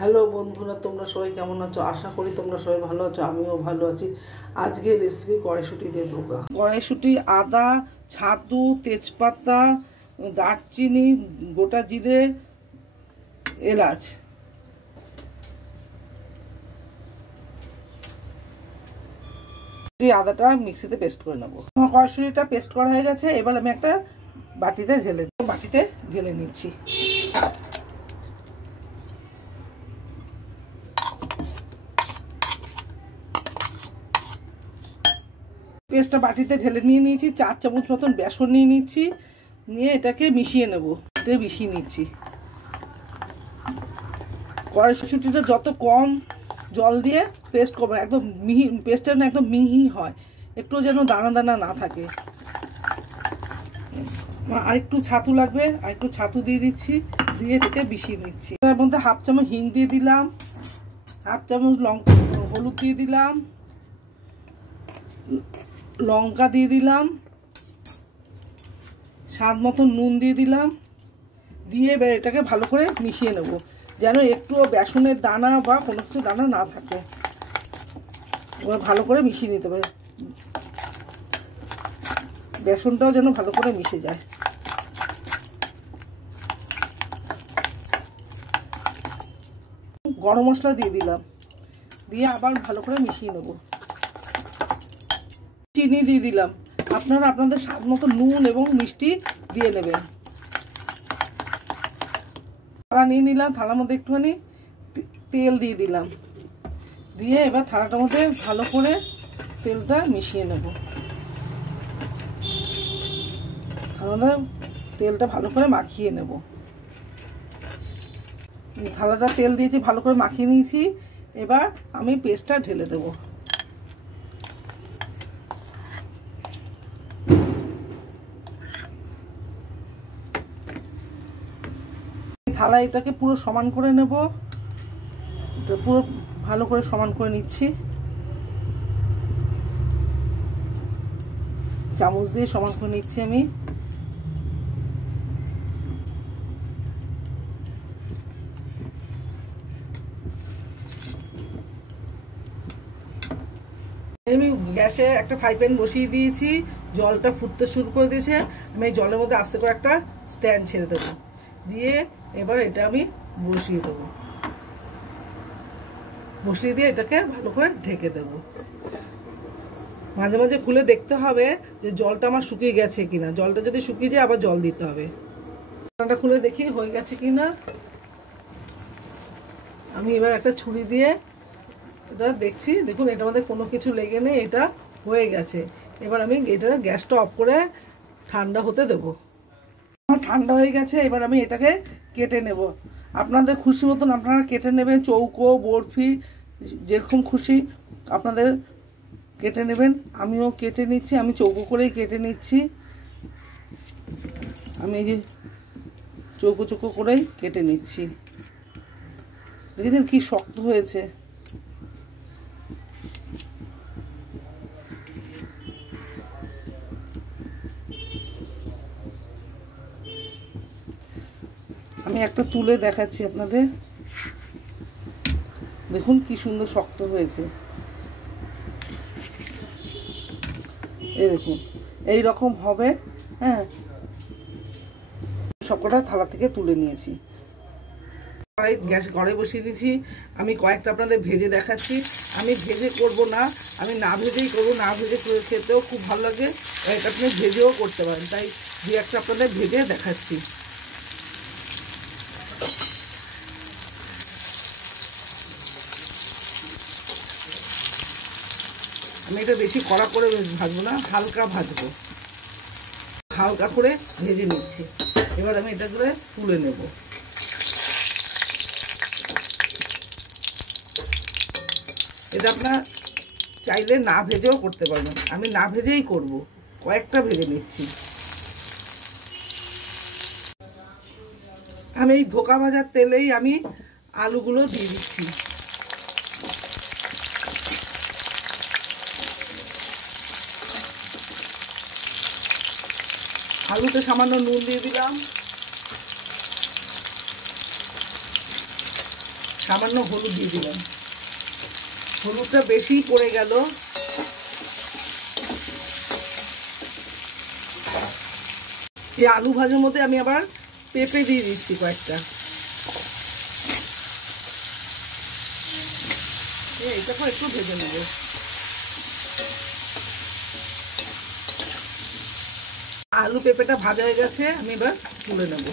Hello বন্ধুরা, তোমরা সবাই কেমন আছো? আশা করি তোমরা সবাই ভালো আছো, আমিও ভালো আছি। আজকে রেসিপি কড়াইশুঁটি দিয়ে ধোকা। কড়াইশুঁটি, আদা, ছাতু, তেজপাতা, দারচিনি, গোটা জিরে, এলাচ, আদাটা মিক্সিতে পেস্ট করে নেবো। আমার কড়াইশুঁটিটা পেস্ট করা হয়ে গেছে। এবার আমি একটা বাটিতে ঢেলে নিচ্ছি। পেস্টটা বাটিতে ঢেলে নিয়ে নিয়েছি। 4 চামচ মতন বেসন নিয়ে নিচ্ছি, নিয়ে এটাকে মিশিয়ে নেব। এটা মিশিয়ে নিচ্ছি। কড়াইশুঁটিটা যত কম জল দিয়ে পেস্ট করবো, একদম মিহি পেস্টটা যেন একদম মিহি হয়, একটু যেন দানা দানা না থাকে। আর একটু ছাতু লাগবে, আর একটু ছাতু দিয়ে দিচ্ছি, দিয়ে এটাকে মিশিয়ে নিচ্ছি। তার মধ্যে 1/2 চামচ হিং দিয়ে দিলাম, 1/2 চামচ হলুদ দিয়ে দিলাম, লঙ্কা দিয়ে দিলাম, স্বাদ মতো নুন দিয়ে দিলাম, দিয়ে এবার এটাকে ভালো করে মিশিয়ে নেব, যেন একটুও বেসনের দানা বা কোনো কিছু দানা না থাকে। এবার ভালো করে মিশিয়ে নিতে হবে, বেসনটাও যেন ভালো করে মিশে যায়। গরম মশলা দিয়ে দিলাম, দিয়ে আবার ভালো করে মিশিয়ে নেব। চিনি দিয়ে দিলাম, আপনারা আপনাদের স্বাদ মতো নুন এবং মিষ্টি দিয়ে নেবেন। থালা নিয়ে নিলাম, থালার মধ্যে একটুখানি তেল দিয়ে দিলাম, দিয়ে এবার থালাটার মধ্যে ভালো করে তেলটা মিশিয়ে নেব। থালাটা তেলটা ভালো করে মাখিয়ে নেব। থালাটা তেল দিয়েছি, ভালো করে মাখিয়ে নিয়েছি। এবার আমি পেস্টটা ঢেলে দেব। থালা এটাকে পুরো সমান করে নেব, পুরো ভালো করে সমান করে নিচ্ছি। চামচ দিয়ে সমান করে নিচ্ছি আমি। আমি গ্যাসে একটা ফ্রাই প্যান বসিয়ে দিয়েছি, জলটা ফুটতে শুরু করে দিয়েছে। আমি এই জলের মধ্যে আস্তে করে একটা স্ট্যান্ড ছেড়ে দেবো, দিয়ে এবার এটা আমি বসিয়ে দেবো। বসিয়ে দিয়ে এটাকে ভালো করে ঢেকে দেবো। মাঝে মাঝে খুলে দেখতে হবে যে জলটা আমার শুকিয়ে গেছে কিনা। জলটা যদি শুকিয়ে যায় আবার জল দিতে হবে। ঢাকনাটা খুলে দেখি হয়ে গেছে কিনা। আমি এবার একটা ছুরি দিয়ে এটা দেখছি, দেখুন এটার মধ্যে কোনো কিছু লেগে নেই, এটা হয়ে গেছে। এবার আমি এটা গ্যাসটা অফ করে ঠান্ডা হতে দেবো। আমার ঠান্ডা হয়ে গেছে, এবার আমি এটাকে কেটে নেব। আপনাদের খুশি মতন আপনারা কেটে নেবেন, চৌকো, বরফি, যেরকম খুশি আপনাদের কেটে নেবেন। আমিও কেটে নিচ্ছি, আমি চৌকো করেই কেটে নিচ্ছি। আমি এই যে চৌকো চৌকো করেই কেটে নিচ্ছি। দেখেছেন কি শক্ত হয়েছে। আমি একটা তুলে দেখাচ্ছি আপনাদের, দেখুন কি সুন্দর শক্ত হয়েছে। এই দেখুন এই রকম হবে। হ্যাঁ, সবকটা থালা থেকে তুলে নিয়েছি। গ্যাস ঘরে বসিয়ে দিয়েছি। আমি কয়েকটা আপনাদের ভেজে দেখাচ্ছি। আমি ভেজে করব না, আমি না ভেজেই করবো। না ভেজে খেতেও খুব ভালো লাগে, এটা আপনি ভেজেও করতে পারেন। তাই দু একটা আপনাদের ভেজে দেখাচ্ছি। আমি এটা বেশি কড়া করে ভাজবো না, হালকা ভাজবো, হালকা করে ভেজে নিচ্ছি। এবার আমি এটা করে তুলে নেব। এটা আপনার চাইলে না ভেজেও করতে পারবেন, আমি না ভেজেই করব। কয়েকটা ভেজে নিচ্ছি। আমি এই ধোকা ভাজার তেলেই আমি আলুগুলো দিয়ে দিচ্ছি। আলুতে সামান্য নুন দিয়ে দিলাম, সামান্য হলুদ দিয়ে দিলাম। হলুদটা বেশি পড়ে গেল। এই আলু ভাজার মধ্যে আমি আবার পেঁপে দিয়ে দিচ্ছি কয়েকটা। এইটাকে একটু ভেজে নেব। আলু পেঁপেটা ভাজা হয়ে গেছে, আমি এবার তুলে নেব।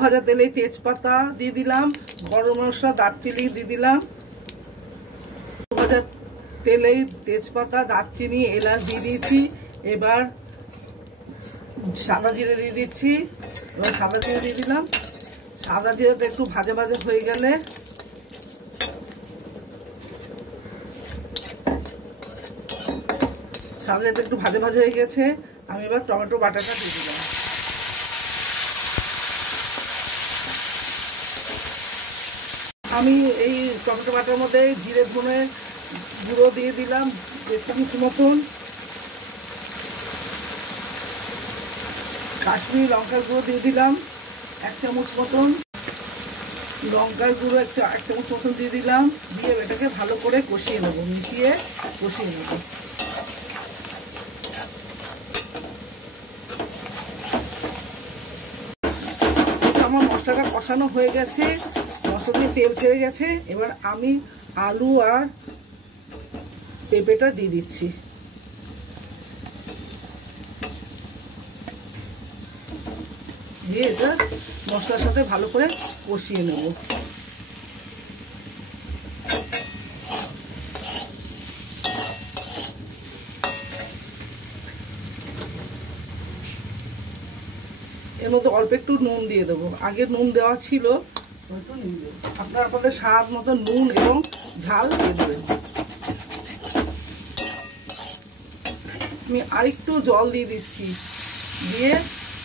ভাজা তেলে তেজপাতা দিয়ে দিলাম, গরম মশলা, দারচিনি দিয়ে দিলাম। ভাজা তেলে তেজপাতা, দারচিনি, এলাচ দিয়ে দিয়েছি। এবার সাদা জিরে দিয়ে দিচ্ছি। এবার সাদা জিরে দিয়ে দিলাম। সাদা জিরাটা একটু ভাজা ভাজা হয়ে গেলে সাদা জিরাটা একটু ভাজা ভাজা হয়ে গেছে, আমি এবার টমেটো বাটাটা দিয়ে দিলাম। আমি এই টমেটো বাটার মধ্যে জিরে ধনে গুঁড়ো দিয়ে দিলাম 1 চামচ মতন, কাশ্মীরি লঙ্কার গুঁড়ো দিয়ে দিলাম 1 চামচ মতন, লঙ্কার গুঁড়ো 1 চামচ মতন দিয়ে দিলাম। দিয়ে এটাকে ভালো করে কষিয়ে নেবো, মিশিয়ে কষিয়ে নেব। আমার মশলাটা কষানো হয়ে গেছে, মশলা দিয়ে তেল ছেড়ে গেছে। এবার আমি আলু আর পেঁপেটা দিয়ে দিচ্ছি। দিয়ে এটা মশলার সাথে ভালো করে কষিয়ে নেব। এর মধ্যে অল্প একটু নুন দিয়ে দেবো, আগে নুন দেওয়া ছিল, আপনার আপনাদের স্বাদ মতো নুন এবং ঝাল দিয়ে দেবেন। আমি আরেকটু জল দিয়ে দিচ্ছি, দিয়ে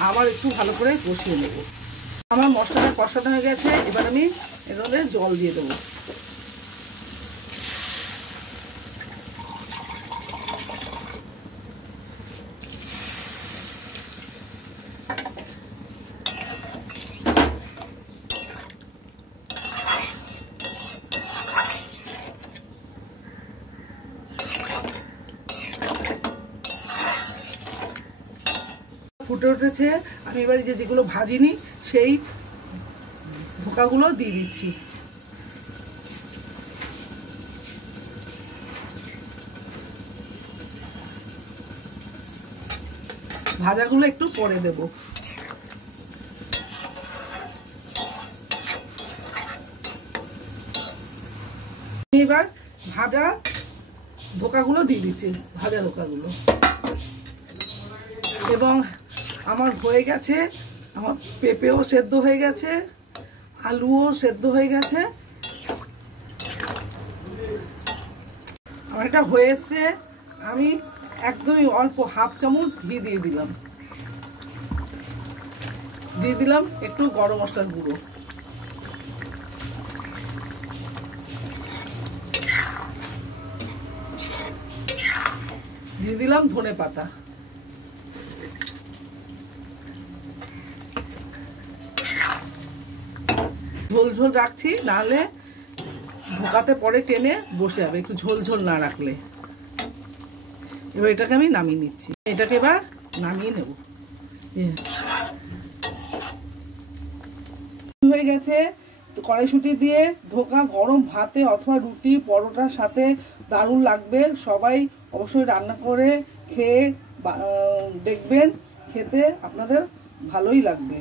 আবার একটু ভালো করে কষিয়ে নেব। আমার মশলাটা কষানো হয়ে গেছে, এবার আমি এর মধ্যে জল দিয়ে দেবো। ফুটে উঠেছে, আমি এবার যেগুলো ভাজিনি সেই ধোকাগুলো দিয়ে দিচ্ছি। ভাজাগুলো একটু পরে দেব। এবার ভাজা ধোকাগুলো দিয়ে দিচ্ছি, ভাজা ধোকাগুলো। এবং আমার হয়ে গেছে, আমার পেঁপেও সেদ্ধ হয়ে গেছে, আলুও সেদ্ধ হয়ে গেছে। আমার এটা হয়ে এসছে, আমি একদমই অল্প হাফ চামচ ঘি দিয়ে দিলাম। দিয়ে দিলাম একটু গরম মশলার গুঁড়ো। দিয়ে দিলাম ধনে পাতা। ঝোল ঝোল রাখছি, নাহলে ঢোকাতে পরে টেনে বসে যাবে, একটু ঝোল ঝোল না রাখলে। এবার এটাকে আমি নামিয়ে নিচ্ছি, এটাকে এবার নামিয়ে নেব। হয়ে গেছে, তো কড়াইশুঁটি দিয়ে ধোকা গরম ভাতে অথবা রুটি পরোটার সাথে দারুণ লাগবে। সবাই অবশ্যই রান্না করে খেয়ে দেখবেন, খেতে আপনাদের ভালোই লাগবে।